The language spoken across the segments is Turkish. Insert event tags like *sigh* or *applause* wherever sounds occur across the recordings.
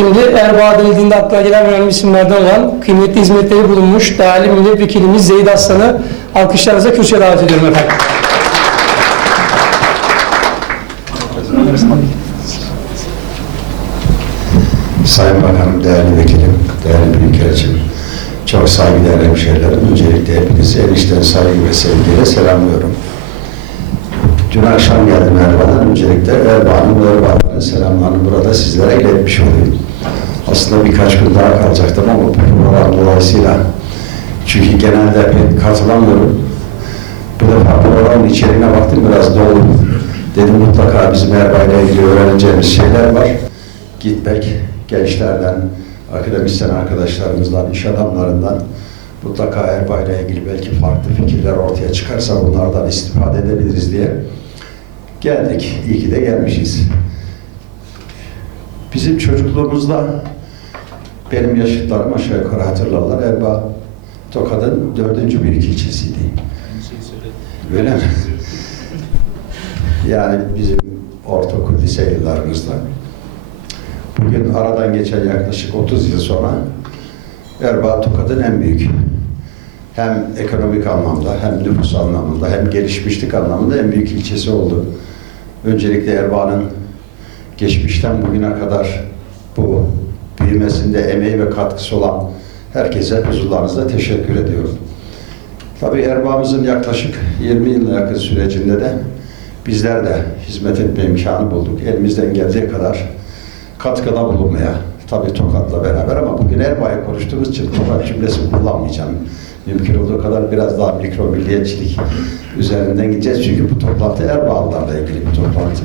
Şimdi Erbaa denildiğinde akla gelen önemli isimlerden olan kıymetli hizmetleri bulunmuş değerli milletvekilimiz Zeyid Aslan'ı alkışlarınıza kürsüye davet ediyorum efendim. Sayın Bakanım, değerli vekilim, değerli büyükelçim, çok saygıdeğer hemşehrilerim, öncelikle hepinizi en içten saygı ve sevgiyle selamlıyorum. Dün akşam geldim Erbaa'dan, öncelikle Erbaa'nın ve Erbaa'nın selamlarını burada sizlere iletmiş olayım. Aslında birkaç gün daha kalacaktım ama program dolayısıyla çünkü genelde pek katılamıyorum. Bu defa programın içeriğine baktım biraz dolu. Dedim mutlaka bizim Erbaa ile ilgili öğreneceğimiz şeyler var. Gitmek, gençlerden, akademisyen arkadaşlarımızdan, iş adamlarından mutlaka Erbaa ile ilgili belki farklı fikirler ortaya çıkarsa bunlardan istifade edebiliriz diye geldik. İyi ki de gelmişiz. Bizim çocukluğumuzda benim yaşıtlarım aşağı yukarı hatırlarlar. Erbaa Tokat'ın dördüncü büyük ilçesiydi. Öyle mi? *laughs* Yani bizim ortaokul lise yıllarımızda. Bugün aradan geçen yaklaşık 30 yıl sonra Erbaa Tokat'ın en büyük hem ekonomik anlamda hem nüfus anlamında hem gelişmişlik anlamında en büyük ilçesi oldu. Öncelikle Erbaa'nın geçmişten bugüne kadar bu büyümesinde emeği ve katkısı olan herkese huzurlarınızda teşekkür ediyorum. Tabii Erbaa'mızın yaklaşık 20 yılına yakın sürecinde de bizler de hizmet etme imkanı bulduk. Elimizden geldiği kadar katkıda bulunmaya, tabii Tokat'la beraber ama bugün Erbaa'yı konuştuğumuz için Tokat cümlesi kullanmayacağım. Mümkün olduğu kadar biraz daha mikro milliyetçilik üzerinden gideceğiz. Çünkü bu toplantı Erbağlılarla ilgili bir toplantı.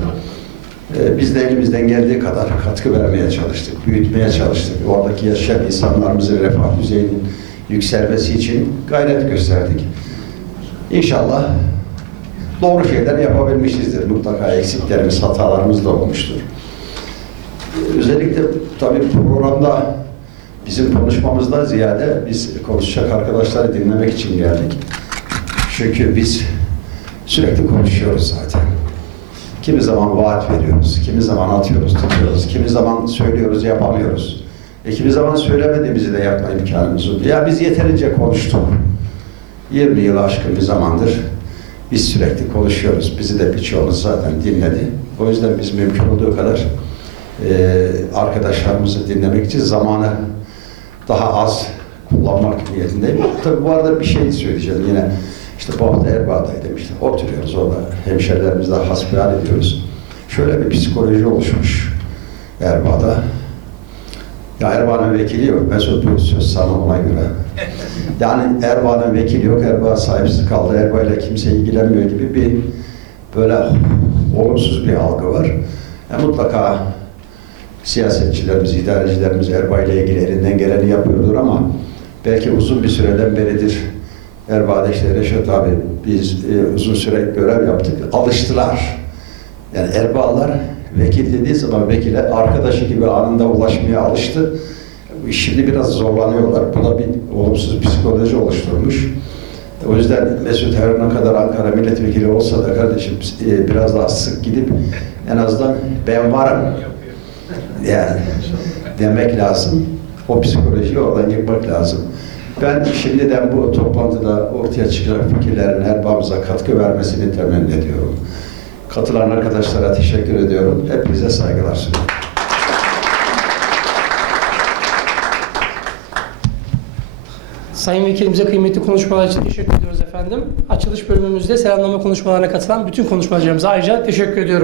Ee, Biz de elimizden geldiği kadar katkı vermeye çalıştık, büyütmeye çalıştık. Oradaki yaşayan insanlarımızın refah düzeyinin yükselmesi için gayret gösterdik. İnşallah doğru şeyler yapabilmişizdir. Mutlaka eksiklerimiz, hatalarımız da olmuştur. Özellikle tabii programda bizim konuşmamızdan ziyade biz konuşacak arkadaşları dinlemek için geldik. Çünkü biz sürekli konuşuyoruz zaten. Kimi zaman vaat veriyoruz, kimi zaman atıyoruz, tutuyoruz, kimi zaman söylüyoruz, yapamıyoruz. E kimi zaman söylemediğimizi de yapma imkanımız oldu. Ya biz yeterince konuştuk. 20 yıl aşkın bir zamandır biz sürekli konuşuyoruz. Bizi de birçoğunuz zaten dinledi. O yüzden biz mümkün olduğu kadar e, arkadaşlarımızı dinlemek için zamanı daha az kullanmak niyetindeyim. Tabii bu arada bir şey söyleyeceğim yine. İşte bu hafta Erbaa'daydım işte. Oturuyoruz orada. Hemşerilerimizle hasbihal ediyoruz. Şöyle bir psikoloji oluşmuş Erbaa'da. Ya Erbaa'nın vekili yok. Mesut bu söz sana ona göre. Yani Erbaa'nın vekili yok. Erbaa sahipsiz kaldı. Erbaa ile kimse ilgilenmiyor gibi bir böyle olumsuz bir algı var. Yani mutlaka siyasetçilerimiz, idarecilerimiz Erbaa ile ilgili elinden geleni yapıyordur ama belki uzun bir süreden beridir Erbaa'da işte Reşat abi biz e, uzun süre görev yaptık. Alıştılar. Yani Erbağlılar vekil dediği zaman vekile arkadaşı gibi anında ulaşmaya alıştı. Şimdi biraz zorlanıyorlar. Bu da bir olumsuz psikoloji oluşturmuş. O yüzden Mesut her ne kadar Ankara milletvekili olsa da kardeşim e, biraz daha sık gidip en azından ben varım yani demek lazım. O psikolojiyi oradan yıkmak lazım. Ben şimdiden bu toplantıda ortaya çıkacak fikirlerin Erbağımıza katkı vermesini temenni ediyorum. Katılan arkadaşlara teşekkür ediyorum. Hepinize saygılar sunuyorum. Sayın Vekilimize kıymetli konuşmalar için teşekkür ediyoruz efendim. Açılış bölümümüzde selamlama konuşmalarına katılan bütün konuşmacılarımıza ayrıca teşekkür ediyorum.